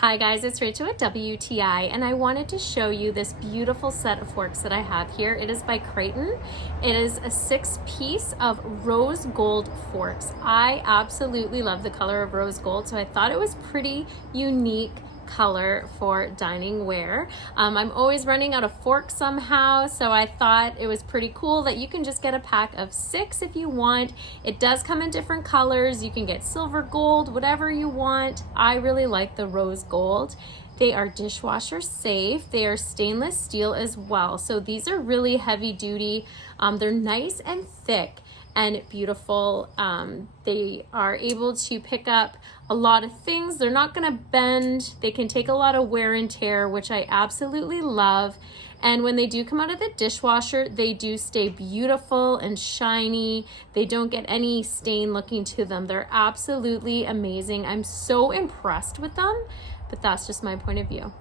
Hi guys, it's Rachel at WTI, and I wanted to show you this beautiful set of forks that I have here. It is by Kyraton. It is a 6-piece of rose gold forks. I absolutely love the color of rose gold, so I thought it was pretty unique color for dining ware. I'm always running out of forks somehow, so I thought it was pretty cool that you can just get a pack of 6 if you want. It does come in different colors. You can get silver, gold, whatever you want. I really like the rose gold. They are dishwasher safe. They are stainless steel as well. So these are really heavy duty. They're nice and thick and beautiful. They are able to pick up a lot of things. They're not gonna bend. They can take a lot of wear and tear, which I absolutely love. And when they do come out of the dishwasher, they do stay beautiful and shiny. They don't get any stain looking to them. They're absolutely amazing. I'm so impressed with them, but that's just my point of view.